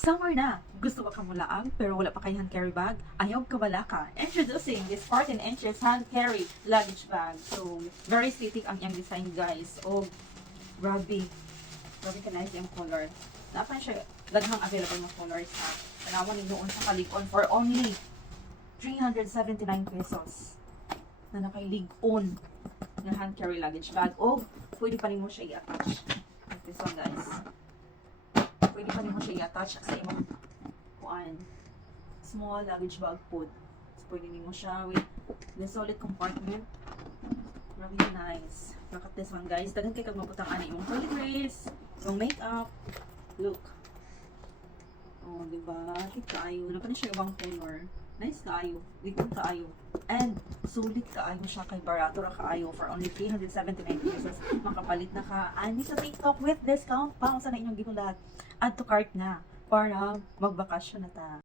Summer na! Gusto ka kamulaang pero wala pa kay hand carry bag? Ayaw ka wala ka. Introducing this 14 inches hand carry luggage bag. So, very aesthetic ang iyang design guys. Oh, grabe. Grabe ka nice yung color. Napa siya daghang available mga colors ha. Tanawan ninyo sa kalig-on for only 379 pesos. Na nakailig-on na hand carry luggage bag. Oh, pwede pa rin mo siya i-attach. Like this one guys. Pwede pa rin mo siya i-attach sa imong kuan. Small luggage bag pod. So, pwede rin mo siya with the solid compartment. Really nice. Look at this one guys. Dagan kay kag mabutang ani imong toiletries, imong makeup. Look. Oh, diba? Kit kaayo. Napa na siya ibang color. Nice kaayo. Ligon kaayo. And sulit kaayo siya kay barato ra kaayo for only 379 pesos. Makapalit na ka ani sa TikTok with discount pa sa na inyong ginulat. Add to cart na para magbakasyon na ta.